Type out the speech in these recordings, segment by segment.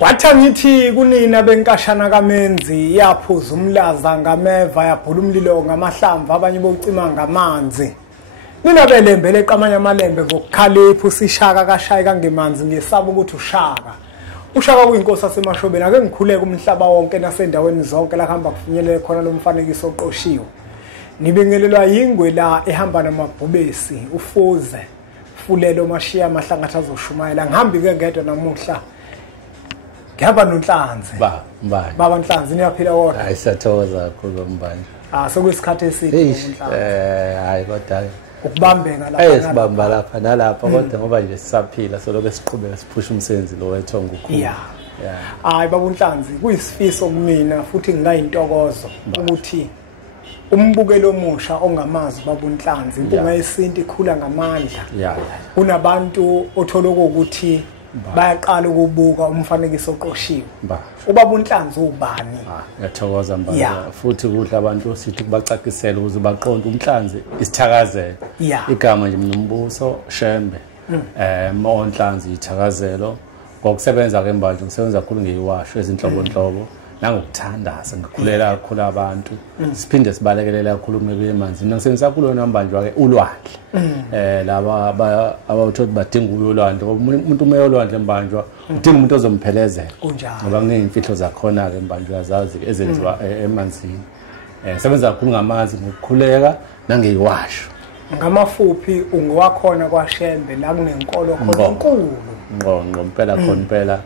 Wathi ngithi kunina benkashana kaMenzi yaphuza umlaza ngameva yabhula umlilo ngamahlamvu abanye bocima ngamanzi. Nina belembele eqamanya amalembe ngokukhalipha usishaka kashayi kangemanzi ngesaba ukuthi ushaka. Ushaka kuyinkosi yasemashobeni ake ngikhuleke umhlaba wonke nasendaweni zonke la kuhamba kufinyelele khona lo mfanekiso oqoshiwe. Nibingelelwa yingwe la ehamba namabhubesi ufuze fulelo mashiya mahlangatha azoshumayela ngihambi ke ngedwa namuhla. Ngiyaba noNhlanzi. Baba Nhlanzi niyaphila wona? Hayi siyathokoza kakhulu mbani. Sekuyisikhathi eside Nhlanzi. Hayi kodwa ukubambeka lapha. Sibamba lapha nalapha kodwa ngoba nje sisaphila so lokho siqhubeka siphusha umsebenzi lo wethonga ukhulu. Hayi baba Nhlanzi kuyisifiso kumina futhi ngingayintokozo ukuthi umbukelo omusha ongamazi baba Nhlanzi impunga yesintu ikhula ngamandla. Kunabantu othola ukuthi bayaqala ukubuka umfanekiso oqoshiwe. Ubaba uNhlanzi ubani? Ngiyathokoza mbali. Futhi kudla abantu sithi kubacakisela ukuze baqonde uNhlanzi isithakazelo. Igama nje nombuso Shembe. uNhlanzi ithakazelo ngokusebenza ke mbanje ngisebenza kakhulu ngeyiwasho ezinhlobonhlobo nangokuthandaza ngikhulela kakhulu abantu siphinde sibalekelela kakhulu kumele emanzi mina ngisebenzisa kakhulu nambanjwa ke ulwandle laba abawuthothi badinga ulwandle umuntu umeyo olwandle embanjwa udinga umuntu ozomphelezela ngoba kunezimfihlo zakhona ke mbanjwa yazazi ezenziwa emanzini sebenza kakhulu ngamanzi ngokukhuleka nangeyiwasho ngamafuphi ungowakhona kwaShembe la kunenkolo khona enkulu ngqo impela khona impela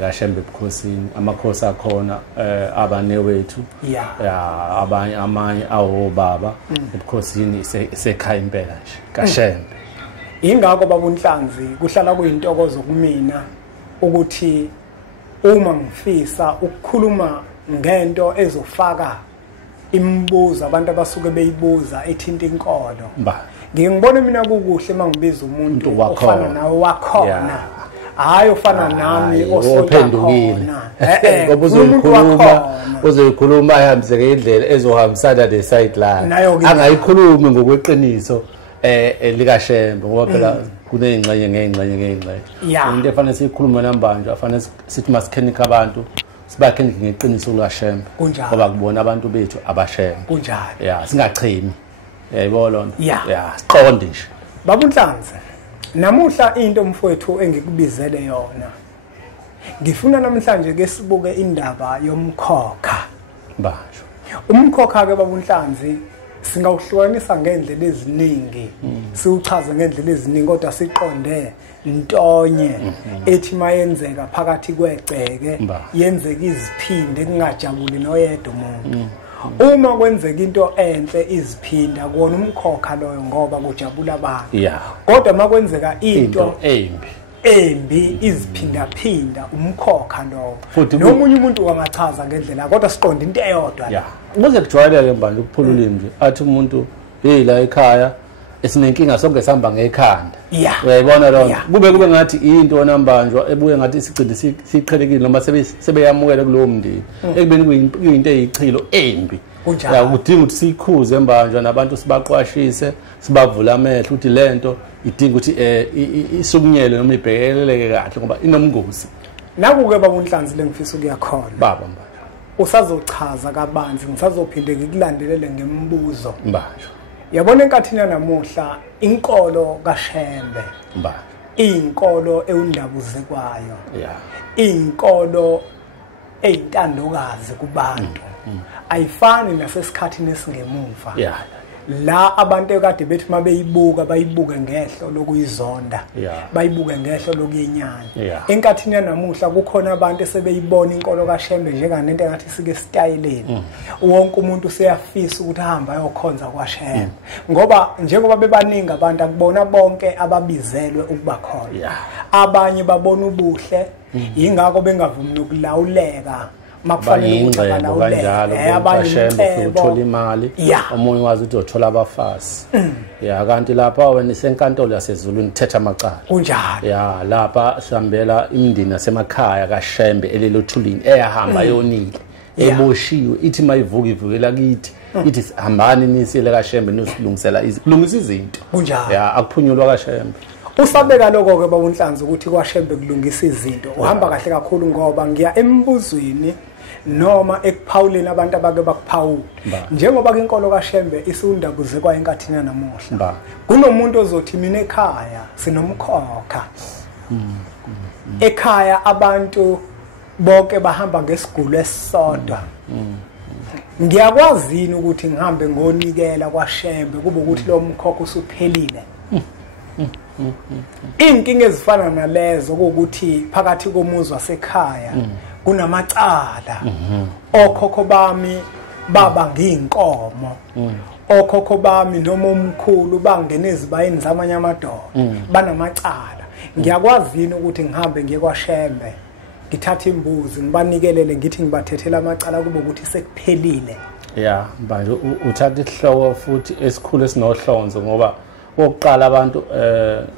kaShembe ebukhosini amakhosi akhona abanewethu abanye amanye awobaba ebukhosini sekhaya impela nje kaShembe ingakho baba uNhlanzi kuhlala kuyintokozo kumina ukuthi uma ngifisa ukukhuluma ngento ezofaka imibuzo abantu abasuke beyibuza ethinta inkolo ngiyibona mina kukuhle mangibiza umuntu ofana nawe wakhona hayi ofana nami ophendukile ngoba uzoyikhuluma ehambise ngendlela ezohambisana ne-sideline angayikhulumi ngokweqiniso likaShembe ngoba phela kuneyingxenye ngeyingxenye into efanele siyikhulume nambanjwa afanele sithi masikhenika abantu sibakhenike ngeqiniso likaShembe ngoba kubona abantu bethu abaShembe kunjalo singachemi yayibona siqonde nje baba uNhlanzi namuhla into mfowethu engikubizele yona ngifuna namhlanje ke sibuke indaba yomkhokha basho umkhokha ke baba uNhlanzi singawuhlukanisa ngendlela eziningi siuchaze ngendlela eziningi kodwa siqonde intonye ethi mayenzeka phakathi kwegceke yenzeka iziphinde kungajabuli noyedwa umuntu uma kwenzeka into enhle iziphinda kuona umkhokha loyo ngoba kujabula abantu kodwa makwenzeka into embi iziphinda phinda umkhokha lowo nomunye umuntu wangachaza ngendlela kodwa siqonde into eyodwa ukuze kujwayeleke mbanje ukuphulula nje athi umuntu la ekhaya esinenkinga sonke sihamba ngekhanda uyayibona lo kube ngathi into nambanjwa ebuye ngathi isigcide siqhelekile noma sebeyamukela kulowo mndeni ekubeni kuyinto eyichilo embi udinga ukuthi sikhuze embanjwa nabantu sibaqwashise sibavula amehlo ukuthi lento idinga ukuthi isukunyele noma ibhekeleleke kahle ngoba inomngozi nakuke baba uNhlanzi lengifisa ukuyakhona baba usazochaza kabanzi ngisazophinde ngikulandelele ngemibuzo mbanjwa yabona enkathini namuhla inkolo kaShembe inkolo ewundabuze kwayo inkolo eyintandokazi kubantu ayifani nasesikhathini esingemuva la abantu ekade bethi mabeyibuka bayibuke ngehlo lokuyizonda bayibuke ngehlo lokuyenyanya enkathini namuhla kukhona abantu esebeyibona inkolo kaShembe njenganento engathi sike styleni wonke umuntu useyafisa ukuthi ahamba ayokhonza kwaShembe ngoba njengoba bebaningi abantu akubona bonke ababizelwe ukuba khona abanye babona ubuhle ingakho bengavumi nokulawuleka makufanele ukuthi abanye uthola imali omunye wazi ukuthi uthola abafazi kanti lapha wena isenkantolo yaseZulu nithetha amacala kunjalo lapha sihambela imindini nasemakhaya kaShembe elilothulini eyahamba yonile eboshiwe ithi mayivuka ivukela kithi ithi hambani nisile kaShembe nisilungisela kulungisa izinto kunjalo akuphunyulwa kaShembe Usabeka lokho ke babunhlanzi ukuthi kwaShembe kulungisa izinto. Uhamba kahle kakhulu ngoba ngiya embuzweni noma ekuphawuleni abantu abake bakuphawula. Njengoba inkolo kaShembe isundabuzekwa enkathini namuhla. Kunomuntu ozothi mina ekhaya sinomkhokha. Ekhaya abantu bonke bahamba ngesigulo esisodwa. Ngiyakwazi ukuthi ngihambe ngonikela kwaShembe kube ukuthi lo mkhokha usuphelile. Inkinga ezifana nalezo ukuthi phakathi komuzi wasekhaya kunamacala. Okhokho bami baba ngiyinkomo. Okhokho bami noma umkhulu bangena ezibayeni zamanye amadoda banamacala. Ngiyakwazi ukuthi ngihambe ngiye kwaShembe ngithatha imbuzi ngibanikelele ngithi ngibathethela amacala kube ukuthi sekuphelile. Yeah, manje uthatha isihloko futhi esikhulu esinohlonzo ngoba oqala abantu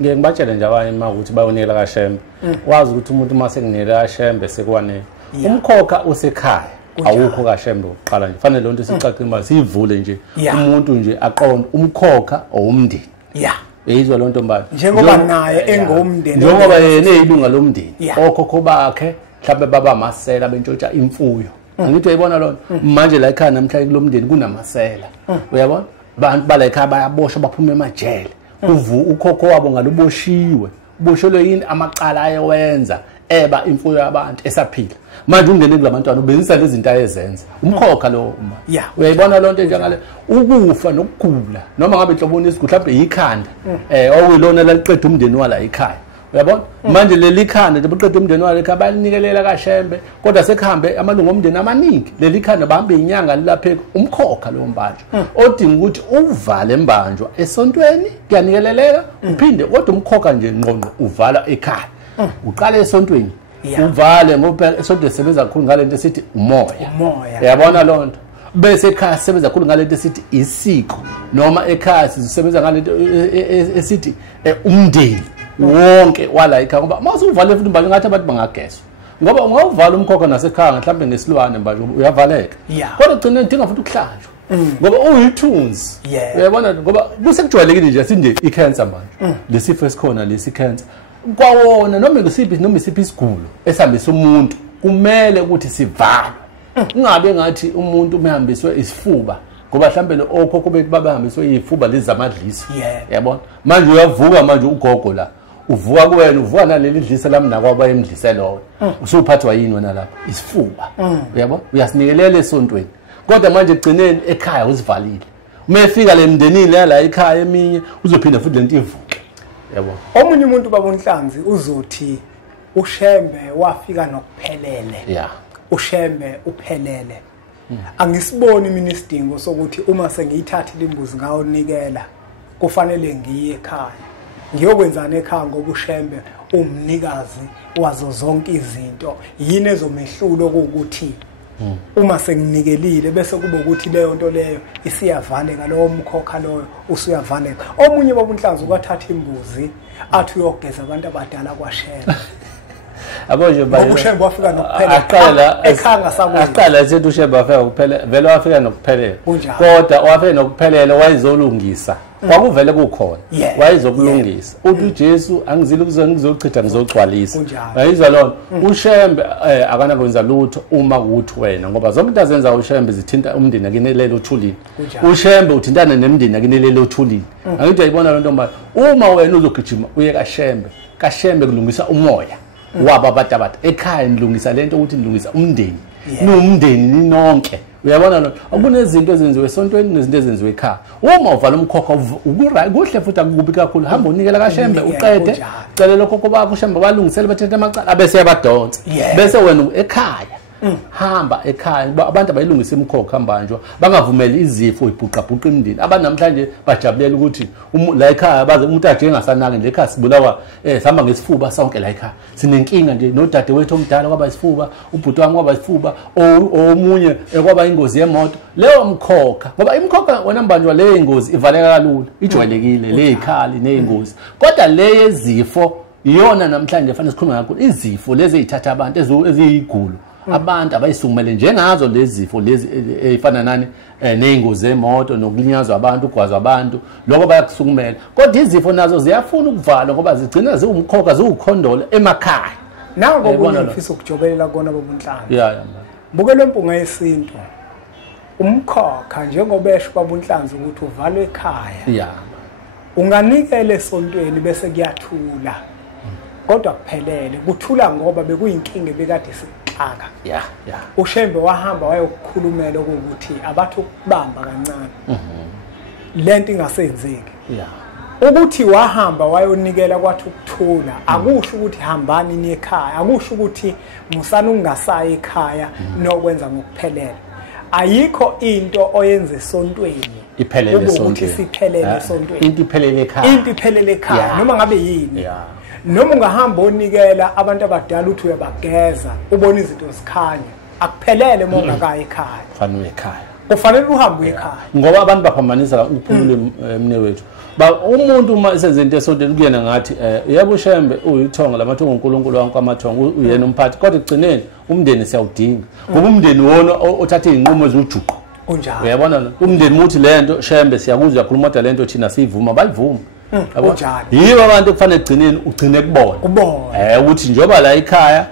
ngeke ngibatshele nje abanye uma ukuthi bayonikela kaShembe. Wazi ukuthi umuntu uma sekunikela kaShembe sekwane. Umkhokha usekhaya awukho kaShembe oqala nje. Fanele lonto sicacile manje sivule nje umuntu nje aqonde umkhokha owumndeni. Yeah. Eyizwa lonto mbali. Njengoba naye engomndeni. Njengoba yena eyilunga lomndeni. Okhokho bakhe mhlawumbe baba masela bentshontsha imfuyo. Ngithi uyibona lonto manje la ekhaya namhlanje kulomndeni kunamasela. Uyabona? Abantu bala ekhaya bayaboshwa baphuma emajele. Ukhokho wabo ngaluboshiwe. Uboshelwe yini amacala ayewenza eba imfuyo yabantu esaphila. Manje ungene kulabantwana ubenzisa lezi zinto ayezenza. Umkhokha lo uma. Uyayibona lonto njengale ukufa nokugula noma ngabe inhloboni isigula mhlawumbe ikhanda okuyilona laliqeda umndeni wala ekhaya. Uyabona? Manje leli khanda liqeda umndeni wala ekhaya balinikelela kaShembe kodwa sekuhambe amalungu omndeni amaningi. Leli khanda bahamba inyanga lilapheka umkhokha lo mbanjwa. Odinga ukuthi uvale embanjwa esontweni kuyanikeleleka uphinde kodwa umkhokha nje ngqonqo uvala ekhaya. Uqala esontweni uvale ngoba esonto esebenza kakhulu ngalento esithi umoya. Uyabona lonto? Bese ekhaya sisebenza kakhulu ngalento esithi isiko noma ekhaya sisebenza ngalento esithi umndeni wonke wala ekhaya ngoba mase uvale futhi manje ngathi abantu bangageswa. Ngoba ungawuvala umkhokha nasekhaya mhlawumbe nesilwane manje uyavaleka. Kodwa ugcina udinga futhi ukuhlanjwa. Ngoba uyithunzi. Uyabona ngoba kusekujwayelekile nje sinde icancer manje. Lesifo esikhona lesi cancer kwawona noma ngisiphi isigulo esihambisa umuntu kumele ukuthi sivalwe. Ungabe ngathi umuntu umehambiswe isifuba ngoba mhlambe lo okhokho bethu babehambiswe izifuba lezi zamadliso. Yabona? Manje uyavuka manje ugogo la. Uvuka kuwena uvuka naleli dlisa lami nakwaba emdliselo. Usuphathwa yini wena lapha? Isifuba. Uyabona? Uyasinikelela esontweni. Kodwa manje egcineni ekhaya uzivalile. Uma efika le mndenini la ekhaya eminye uzophinda futhi lento ivuke. Yabo. Omunye umuntu babonhlanzi uzothi uShembe wafika nokuphelele. uShembe uphelele. Angisiboni mina isidingo sokuthi uma sengiyithathile imbuzi ngayonikela kufanele ngiye ekhaya. Ngiyokwenzana ekhaya ngoba uShembe umnikazi wazo zonke izinto. Yini ezomehlulo ukuthi uma senginikelile bese kube ukuthi leyo nto leyo isiyavaleka lowo mkhokha loyo usuyavaleka. Omunye babunhlanzi ukathatha imbuzi athi uyogeza abantu abadala kwaShembe. Aboje bayo uShembe wafika nokuphelela ekhanga sakho aqala ethi uShembe wafika ukuphelela vele wafika nokuphelela kodwa wafika nokuphelela wayizolungisa kwakuvele kukhona wayizokulungisa uthi uJesu angizile ukuzochitha ngizogcwalisa bayizwa lona uShembe akana kwenza lutho uma ukuthi wena ngoba zonke into azenza uShembe zithinta umndeni akinelele uthulini uShembe uthintana nemndeni akinelele uthulini angithi uyayibona lento manje uma wena uzogijima uye kaShembe kulungisa umoya waba abantu ekhaya nilungisa lento ukuthi nilungisa umndeni nomndeni ninonke uyabona lo akunezinto ezenziwe esontweni nezinto ezenziwe ekhaya uma uvala umkhokha kuhle futhi akukubi kakhulu hamba unikela kaShembe uqede cela lokho kuba uShembe balungisele bathethe amacala abese yabadonsa bese wena ekhaya hamba ekhaya abantu abayilungisa imkhokha mbanjwa bangavumeli izifo ibhuqabhuqa imndeni abanamhlanje bajabulela ukuthi la ekhaya baze umuntu aje engasanaki nje ekhaya sibulawa sihamba ngesifuba sonke la ekhaya sinenkinga nje nodade wethu omdala kwaba isifuba ubhuti wami kwaba isifuba omunye kwaba ingozi yemoto leyo mkhokha ngoba imkhokha wena mbanjwa le ingozi ivaleka kalula ijwayelekile le ikhali nezingozi kodwa le yezifo iyona namhlanje fanele sikhulume ngakho izifo lezi ezithatha abantu eziyigulo abantu abayisukumele njengazo lezi zifo lezi ezifana nani neingozi zemoto nokulinyazwa abantu ugwazwa abantu lokho bayakusukumela kodwa izifo nazo ziyafuna ukuvalwa ngoba zigcina ziwumkhokha ziwukhondolo emakhaya nako okunye ngifisa ukujobelela kona bobuNhlanga ya bukele impunga yesintu umkhokha njengoba esho babuNhlanzi ukuthi uvalwe ekhaya unganikele esontweni bese kuyathula kodwa kuphelele kuthula ngoba bekuyinkinga ebekade sixaka uShembe wahamba wayokukhulumela ukuthi abathu ukubamba kancane lento ingasenzeki ukuthi wahamba wayonikela kwathi ukuthula akusho ukuthi hambani niye ekhaya akusho ukuthi musana ungasayi ekhaya nokwenza ngokuphelele ayikho into oyenze esontweni iphelele ukuthi siphelele esontweni into iphelele ekhaya noma ngabe yini noma ungahamba onikela abantu abadala uthi uyabageza ubona izinto zikhanya akuphelele uma ungakayi ekhaya fanele ekhaya kufanele uhambe ekhaya ngoba abantu baphambanisa ukuphulula emne wethu umuntu uma esenze into esontweni kuyena ngathi yebo Shembe uyithonga lamathongo uNkulunkulu wangu kwamathongo uyena umphathi kodwa egcineni umndeni siyawudinga ngoba umndeni wona othatha izinqumo ezijuqu kunjalo uyabona umndeni muthi lento Shembe siyakuzwa ukhuluma kodwa lento thina siyivuma bayivuma kunjalo yibo abantu kufanele egcineni ugcine kubona ukuthi njoba la ekhaya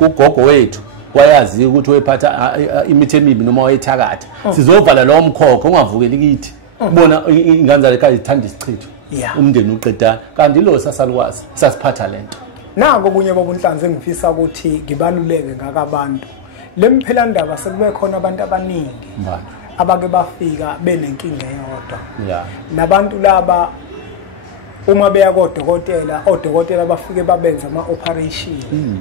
ugogo wethu wayazi ukuthi uyephatha imithi emibi noma wayethakatha sizovala lo mkhokho ungavukeli kithi ubona ingane zale ekhaya zithanda isichitho umndeni uqedana kanti lo sasalukwazi sasiphatha lento nako kunye bobuNhlanzi engifisa ukuthi ngibaluleke ngakabantu lemphelandaba sekube khona abantu abaningi abake bafika benenkinga eyodwa nabantu laba uma beya kodokotela odokotela bafike babenza ama-operation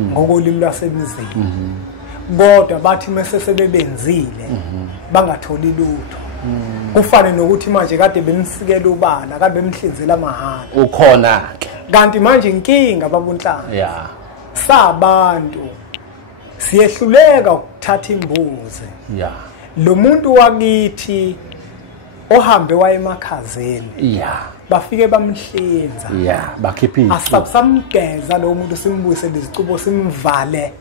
ngokolimi lwasemizini kodwa bathi mase sebebenzile bangatholi lutho kufane nokuthi manje kade bemsikela ubala kade bemhlinzela amahhala ukhona ke kanti manje inkinga babuNhlanga sabantu siyehluleka ukuthatha imbuzi lo muntu wakithi ohambe waye emakhazeni bafike bamhlinza bakhipha asasamgeza lo muntu simbuyise lezicubo simvale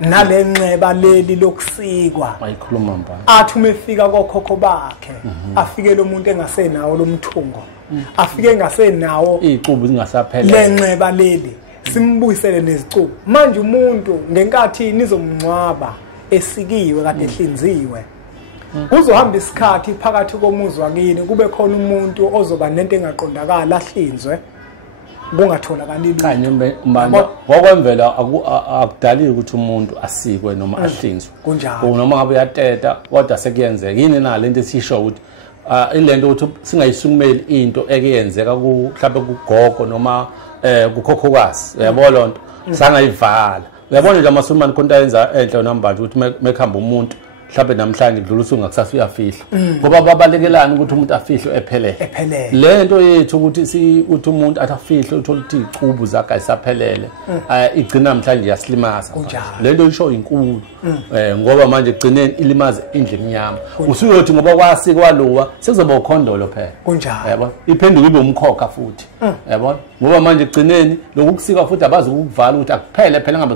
nalenxeba leli lokusikwa ayikhuluma mba athi umefika kokhokho bakhe afike lo muntu engasenawo lomthungo afike engasenawo izicubo zingasaphelele lenxeba leli simbuyisele nezicubo manje umuntu ngenkathi nizomncwaba esikiwe kade ehlinziwe kuzohamba isikhathi phakathi komuzi wakini kube khona umuntu ozoba nento engaqondakala ahlinzwe kungatholakali lutho kanye manje ngokwemvelo akudalile ukuthi umuntu asikwe noma ahlinzwe kunjalo noma ngabe uyateta kodwa sekuyenzeka yini na lento esisho ukuthi ilento ukuthi singayisukumeli into ekuyenzeka mhlawumbe kugogo noma kukhokhokazi uyabona lonto sangayivala uyabona nje amaSulumane konke ayenza enhle nambanje ukuthi mekhamba umuntu mhlawumbe namhlanje kudlula usuku ngakusasa uyafihla ngoba babalekelana ukuthi umuntu afihle ephelele lento yethu ukuthi uthi umuntu atafihle uthola ukuthi izicubu zakhe ayisaphelele igcina namhlanje yasilimaza lento isho inkulu ngoba manje egcineni ilimaza indle emnyama usuyothi ngoba kwasikwa lowa sekuzoba ukhondolo phela kunjalo yabo iphenduka ibe umkhokha futhi yabo ngoba manje egcineni lokukusika futhi abazi ukuvala ukuthi akuphele phela ngabe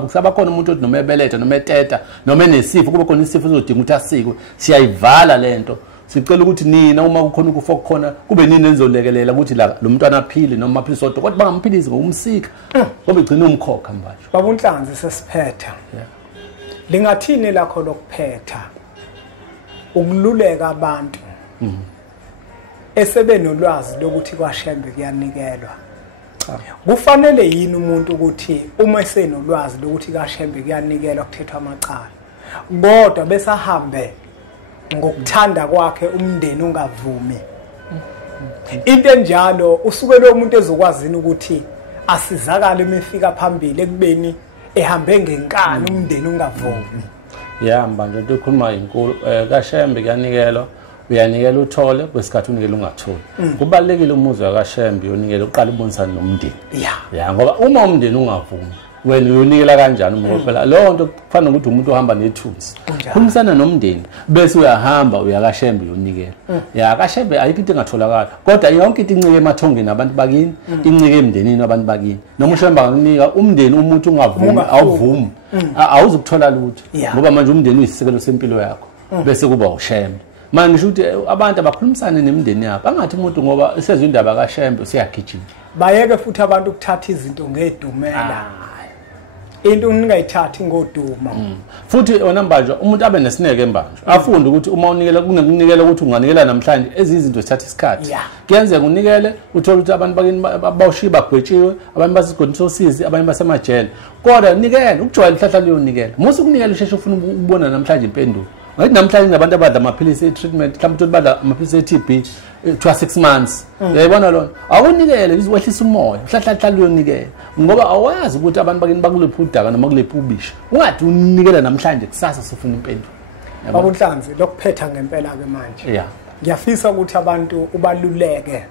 kusaba khona umuntu othi noma ebeletha noma eteta noma enesifo kube khona isifo uzodinga ukuthi asikwe siyayivala lento sicela ukuthi nina uma kukhona ukufa kukhona kube nini enizolekelela ukuthi la lo mntwana aphile noma aphilise kodwa bangamphilisi ngokumsika ngoba igcina umkhokha manje babuNhlanzi sesiphetha lingathini lakho lokuphetha ukululeka abantu esebenolwazi lokuthi kwaShembe kuyanikelwa kufanele yini umuntu ukuthi uma esenolwazi lokuthi kaShembe kuyanikelwa kuthethwa amacala kodwa bese ahambe ngokuthanda kwakhe umndeni ungavumi into enjalo usuke lo muntu ezokwazini ukuthi asizakale emefika phambili ekubeni ehambe ngenkani umndeni ungavumi manje into ekhuluma inkulu kaShembe kuyanikelwa uyanikela uthole kwesikhathi unikela ungatholi kubalekile umuzi wakaShembe uyonikela uqala ubonisana nomndeni ngoba uma umndeni ungavumi wena uyonikela kanjani uma phela lo nto kufanele ukuthi umuntu ohamba nethunzi khulumisana nomndeni bese uyahamba uyakashembe uyonikela ya kashembe ayikho into engatholakala kodwa yonke into incike emathongeni abantu bakini incike emndenini abantu bakini noma ushemba ngakunika umndeni umuntu ungavumi awuvumi awuzukuthola lutho ngoba manje umndeni uyisisekelo sempilo yakho bese kuba ushembe manje ngisho ukuthi abantu abakhulumisane nemndeni yabo angathi umuntu ngoba esezwe indaba kaShembe usiyagijima bayeke futhi abantu ukuthatha izinto ngedumela into ningayithathi ngoduma futhi ona manje umuntu abe nesineke embanjwa afunde ukuthi uma unikela kunekunikela ukuthi unganikela namhlanje ezizinto zithatha isikhathi kuyenzeka unikele uthola ukuthi abantu bakini bawushiya bagwetshiwe abantu basigodisosizi abanye basemajele kodwa nikela ukujwayela ihlahla liyonikela musu ukunikela usheshe ufuna ukubona namhlanje impendulo ngathi namhlanje nabantu abadla amaphilisi treatment mhlawumbe badla amaphilisi e-TB to 6 months uyayibona lona awunikele izwehlisa umoya uhlahla liyonikela ngoba awazi ukuthi abantu bakini bakulephi udaka noma kulephi ubisha ungathi unikela namhlanje kusasa sifuna impendulo baba uNhlanzi lokuphetha ngempela ke manje ngiyafisa ukuthi abantu ubaluleke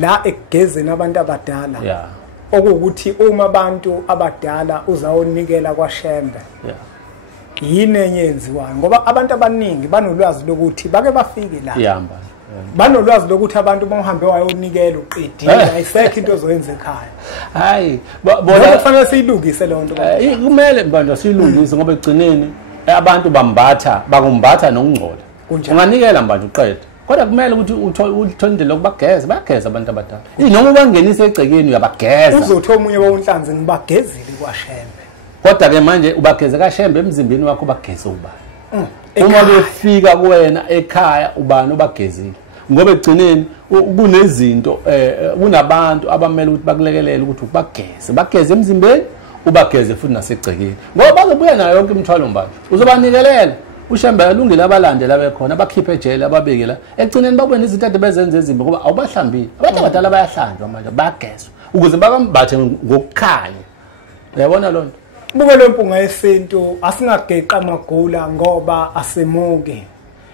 la ekugezeni abantu abadala okuwukuthi uma abantu abadala uzawunikela kwaShembe yini enyenziwayo ngoba abantu abaningi banolwazi lokuthi bake bafike la banolwazi lokuthi abantu bangihambe wayonikela uqedile ayisekho into ozoyenza ekhaya hayi bona kufanele siyilungise le nto kumele manje siyilungise ngoba egcineni abantu bakumbatha nokungcola unganikela manje uqede kodwa kumele ukuthi uthole indlela lokubageza bayageza abantu abadala noma ubangenise egcekeni uyabageza uzothola umunye bawuNhlanzi ngibagezile kwaShembe kodwa ke manje ubageze kaShembe emzimbeni wakho bageze ubani uma befika kuwena ekhaya ubani obagezile ngoba egcineni kunezinto kunabantu abamele ukuthi bakulekelele ukuthi bageze emzimbeni ubageze futhi nasegcekeni ngoba bazobuya nayo yonke imithwalo mbanje uzobanikelela uShembe alungile abalandela bekhona abakhiphe ejele ababeke la egcineni babone izinto ade bezenze ezimbi ngoba awubahlambile abantu abadala bayahlanjwa manje bagezwe ukuze bakambathe ngokukhanya uyabona lona buke lo mpunga yesintu asingageqa amagula ngoba asemuke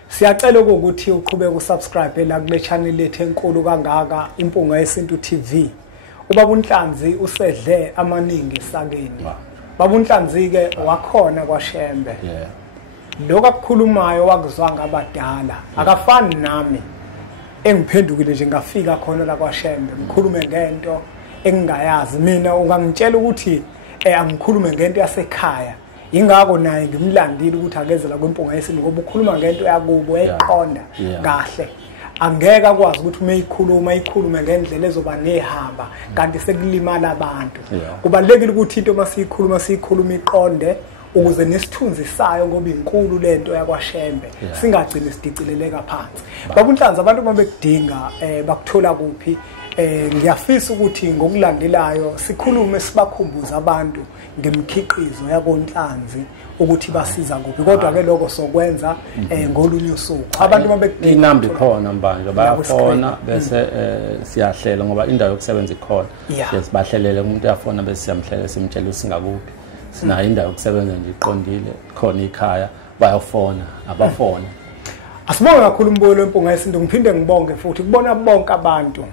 siyacela ukuthi uqhubeke usubscribe la kule channel lethu enkulu kangaka impunga yesintu TV ubaba uNhlanzi usedle amaningi sakeni baba uNhlanzi ke wakhona kwaShembe lokho akukhulumayo wakuzwanga abadala akafani nami engiphendukile nje ngafika khona la kwaShembe ngikhulume ngento engingayazi mina ungangitshela ukuthi angikhulume ngento yasekhaya ingakho naye ngimlandile ukuthi akezela kwempunga yesintu ngoba ukhuluma ngento yakubo eqonda kahle angeke akwazi ukuthi uma ikhulume ngendlela ezoba nehamba kanti sekulimala abantu kubalekile ukuthi into masiyikhuluma iqonde ukuze nesithunzi sayo ngoba inkulu lento yakwaShembe singagcini sidicileleka phansi baba uNhlanzi abantu uma bekudinga bakuthola kuphi ngiyafisa ukuthi ngokulandelayo sikhulume sibakhumbuza abantu ngemikhiqizo yakoNhlanzi ukuthi basiza kuphi kodwa ke lokho sokwenza ngolunye usuku abantu mabekudinga inamba ikhona manje bayafona bese siyahlela ngoba indawo yokusebenza ikhona sibahlelele umuntu uyafona bese siyamhlela simtshela usingakuphi sina indawo yokusebenza nje iqondile khona ekhaya bayafona abafona asibonge kakhulu umbolo wempunga yesintu ngiphinde ngibonge futhi kubona bonke abantu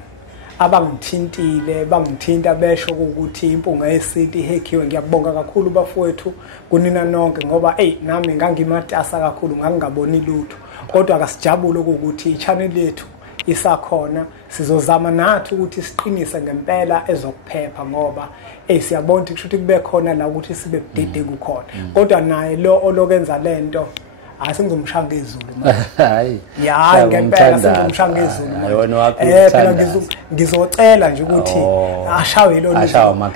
abangithintile bangithinta besho ukuthi impunga yesintu ihekhiwe ngiyabonga kakhulu bafowethu kunina nonke ngoba nami ngangimatasa kakhulu ngangingaboni lutho kodwa akasijabule ukuthi i-channel yethu isakhona sizozama nathi ukuthi siqinise ngempela ezokuphepha ngoba siyabona ukuthi kube khona la ukuthi sibe budede kukhona kodwa naye lo olokenza lento asengizomshanga izulu manje hayi ngempela sengizomshanga izulu phela ngizocela nje ukuthi ashawe lo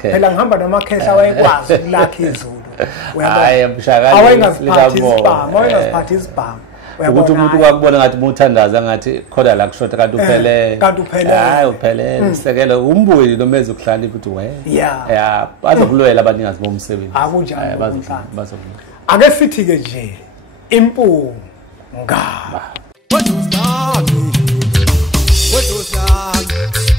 phela ngihamba namakhehla wayekwazi ukulakha izulu hayi mshakali awayengaziphathi isibhamu ukuthi umuntu kwakubona ngathi umuthandaza ngathi khona la kushoda kanti uphelele hayi uphelele isekelo umbuyi nomeze ukuhlala ukuthi bazokulwela abaningazi bomsebenzi akunjani bazokulwela ake sithi ke nje impunga. What was that?